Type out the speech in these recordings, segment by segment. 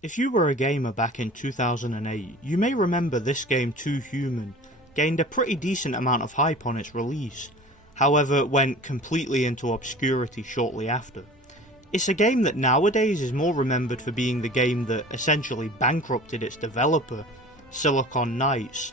If you were a gamer back in 2008, you may remember this game Too Human gained a pretty decent amount of hype on its release, however it went completely into obscurity shortly after. It's a game that nowadays is more remembered for being the game that essentially bankrupted its developer, Silicon Knights,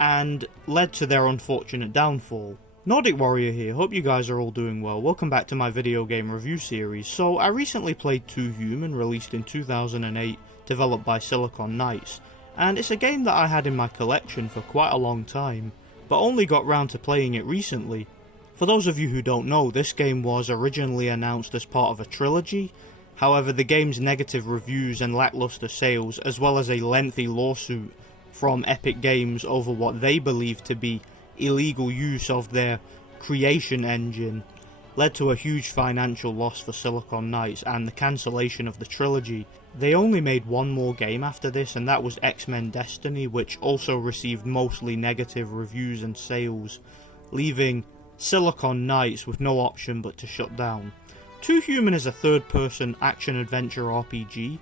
and led to their unfortunate downfall. Nordic Warrior here, hope you guys are all doing well. Welcome back to my video game review series. So I recently played Too Human, released in 2008, developed by Silicon Knights, and it's a game that I had in my collection for quite a long time, but only got round to playing it recently. For those of you who don't know, this game was originally announced as part of a trilogy. However, the game's negative reviews and lackluster sales, as well as a lengthy lawsuit from Epic Games over what they believe to be illegal use of their creation engine, led to a huge financial loss for Silicon Knights and the cancellation of the trilogy. They only made one more game after this, and that was X-Men Destiny, which also received mostly negative reviews and sales, leaving Silicon Knights with no option but to shut down. Too Human is a third-person action-adventure RPG.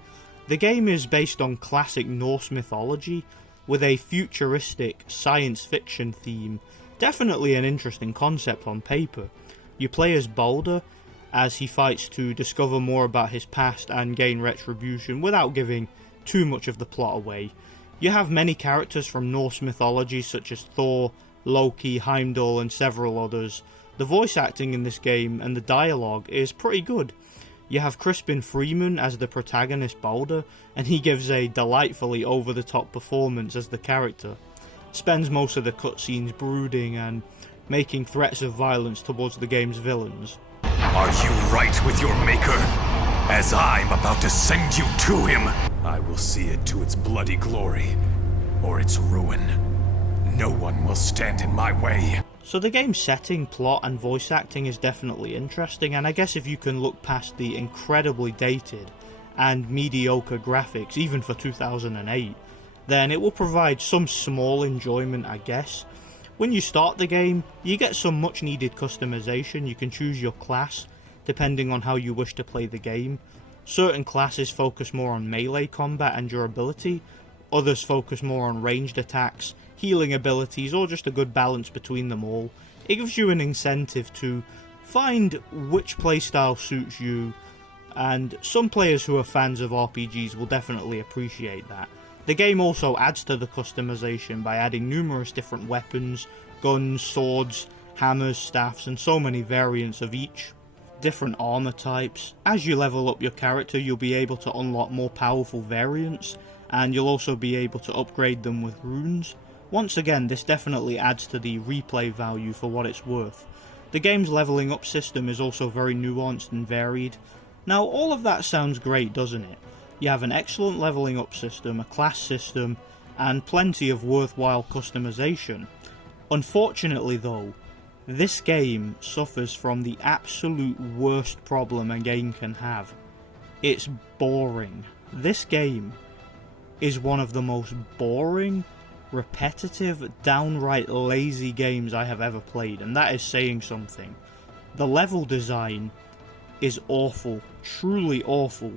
The game is based on classic Norse mythology, with a futuristic science fiction theme. Definitely an interesting concept on paper. You play as Balder, as he fights to discover more about his past and gain retribution without giving too much of the plot away. You have many characters from Norse mythology such as Thor, Loki, Heimdall and several others. The voice acting in this game and the dialogue is pretty good. You have Crispin Freeman as the protagonist Balder, and he gives a delightfully over-the-top performance as the character. Spends most of the cutscenes brooding and making threats of violence towards the game's villains. Are you right with your maker? As I'm about to send you to him, I will see it to its bloody glory, or its ruin. No one will stand in my way. So the game's setting, plot and voice acting is definitely interesting, and I guess if you can look past the incredibly dated and mediocre graphics, even for 2008, then it will provide some small enjoyment, I guess. When you start the game, you get some much needed customization. You can choose your class depending on how you wish to play the game. Certain classes focus more on melee combat and durability, others focus more on ranged attacks, healing abilities, or just a good balance between them all. It gives you an incentive to find which playstyle suits you, and some players who are fans of RPGs will definitely appreciate that. The game also adds to the customization by adding numerous different weapons, guns, swords, hammers, staffs, and so many variants of each. Different armor types. As you level up your character, you'll be able to unlock more powerful variants, and you'll also be able to upgrade them with runes. Once again, this definitely adds to the replay value for what it's worth. The game's leveling up system is also very nuanced and varied. Now, all of that sounds great, doesn't it? You have an excellent leveling up system, a class system, and plenty of worthwhile customization. Unfortunately though, this game suffers from the absolute worst problem a game can have. It's boring. This game is one of the most boring, repetitive, downright lazy games I have ever played, and that is saying something. The level design is awful, truly awful.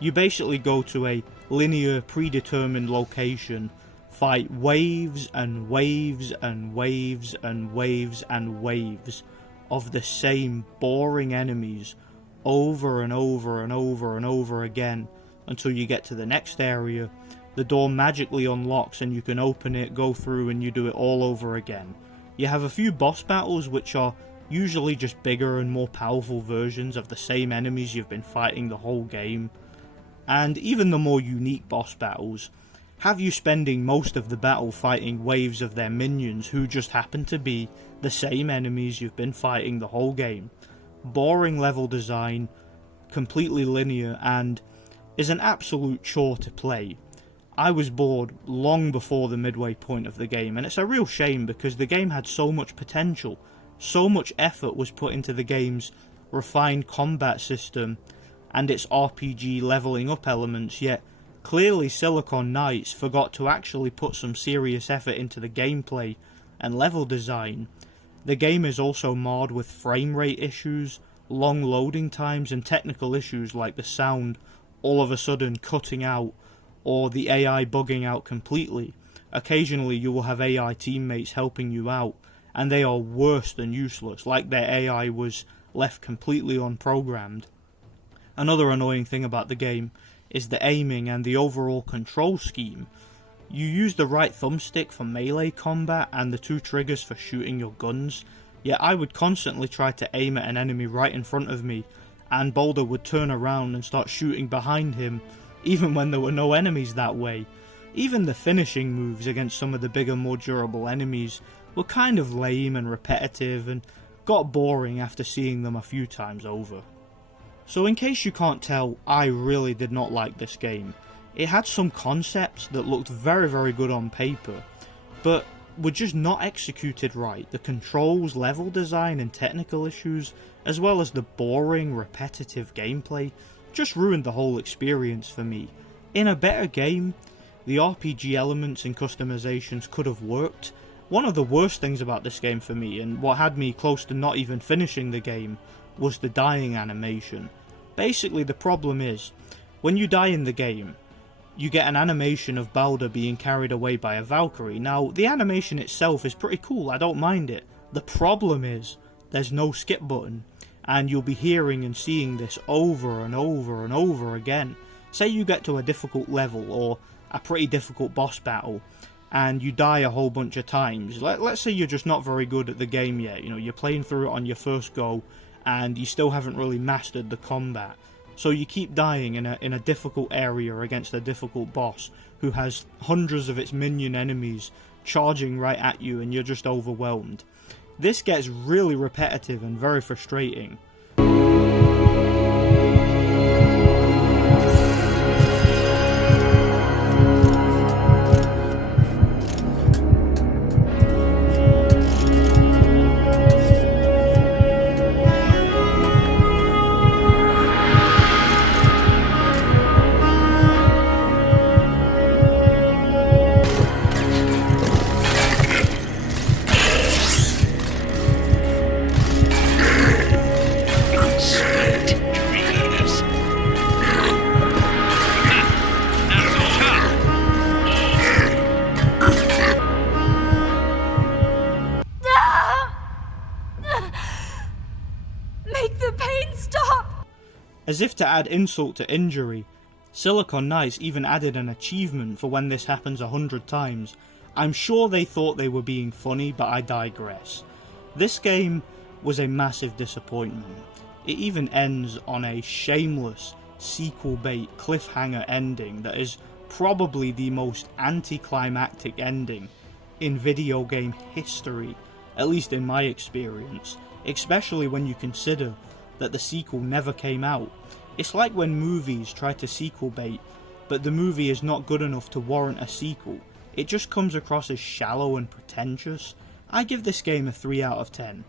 You basically go to a linear, predetermined location, fight waves and waves and waves and waves and waves of the same boring enemies over and over and over and over again until you get to the next area. The door magically unlocks and you can open it, go through, and you do it all over again. You have a few boss battles which are usually just bigger and more powerful versions of the same enemies you've been fighting the whole game. And even the more unique boss battles have you spending most of the battle fighting waves of their minions who just happen to be the same enemies you've been fighting the whole game. Boring level design, completely linear, and is an absolute chore to play. I was bored long before the midway point of the game, and it's a real shame because the game had so much potential. So much effort was put into the game's refined combat system and its RPG leveling up elements, yet clearly Silicon Knights forgot to actually put some serious effort into the gameplay and level design. The game is also marred with frame rate issues, long loading times, and technical issues like the sound all of a sudden cutting out or the AI bugging out completely. Occasionally you will have AI teammates helping you out, and they are worse than useless, like their AI was left completely unprogrammed. Another annoying thing about the game is the aiming and the overall control scheme. You use the right thumbstick for melee combat and the 2 triggers for shooting your guns, yet I would constantly try to aim at an enemy right in front of me, and Boulder would turn around and start shooting behind him, even when there were no enemies that way. Even the finishing moves against some of the bigger, more durable enemies were kind of lame and repetitive and got boring after seeing them a few times over. So in case you can't tell, I really did not like this game. It had some concepts that looked very, very good on paper, but were just not executed right. The controls, level design and technical issues, as well as the boring, repetitive gameplay, just ruined the whole experience for me. In a better game, the RPG elements and customizations could have worked. One of the worst things about this game for me, and what had me close to not even finishing the game, was the dying animation. Basically the problem is, when you die in the game, you get an animation of Baldur being carried away by a Valkyrie. Now, the animation itself is pretty cool, I don't mind it. The problem is, there's no skip button, and you'll be hearing and seeing this over and over and over again. Say you get to a difficult level, or a pretty difficult boss battle, and you die a whole bunch of times. Let's say you're just not very good at the game yet, you know, you're playing through it on your first go, and you still haven't really mastered the combat. So you keep dying in a difficult area against a difficult boss who has hundreds of its minion enemies charging right at you, and you're just overwhelmed. This gets really repetitive and very frustrating. As if to add insult to injury, Silicon Knights even added an achievement for when this happens 100 times. I'm sure they thought they were being funny, but I digress. This game was a massive disappointment. It even ends on a shameless sequel bait cliffhanger ending that is probably the most anticlimactic ending in video game history, at least in my experience, especially when you consider that the sequel never came out. It's like when movies try to sequel bait, but the movie is not good enough to warrant a sequel. It just comes across as shallow and pretentious. I give this game a 3 out of 10.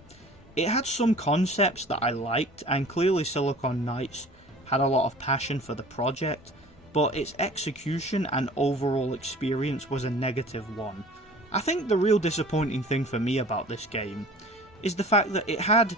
It had some concepts that I liked, and clearly Silicon Knights had a lot of passion for the project, but its execution and overall experience was a negative one. I think the real disappointing thing for me about this game is the fact that it had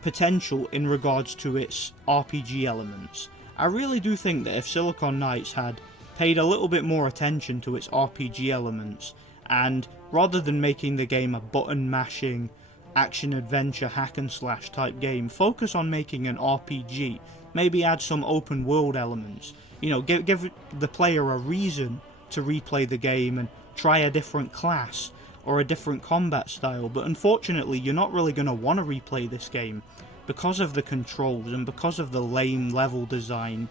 potential in regards to its RPG elements. I really do think that if Silicon Knights had paid a little bit more attention to its RPG elements, and rather than making the game a button mashing action adventure hack and slash type game, focus on making an RPG, maybe add some open world elements, you know, give the player a reason to replay the game and try a different class or a different combat style. But unfortunately you're not really going to want to replay this game because of the controls and because of the lame level design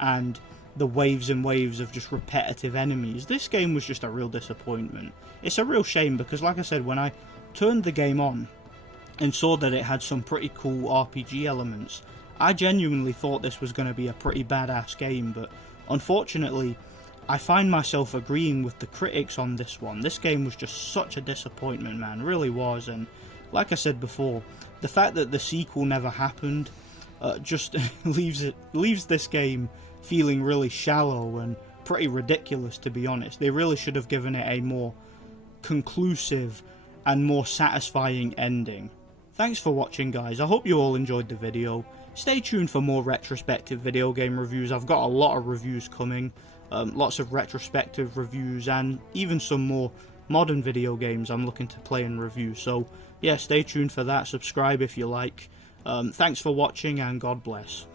and the waves and waves of just repetitive enemies. This game was just a real disappointment. It's a real shame because, like I said, when I turned the game on and saw that it had some pretty cool RPG elements, I genuinely thought this was going to be a pretty badass game, but unfortunately I find myself agreeing with the critics on this one. This game was just such a disappointment, man, really was. And like I said before, the fact that the sequel never happened just leaves this game feeling really shallow and pretty ridiculous, to be honest. They really should have given it a more conclusive and more satisfying ending. Thanks for watching, guys. I hope you all enjoyed the video. stay tuned for more retrospective video game reviews. I've got a lot of reviews coming, lots of retrospective reviews, and even some more modern video games I'm looking to play and review. So yeah, stay tuned for that. Subscribe if you like. Thanks for watching, and God bless.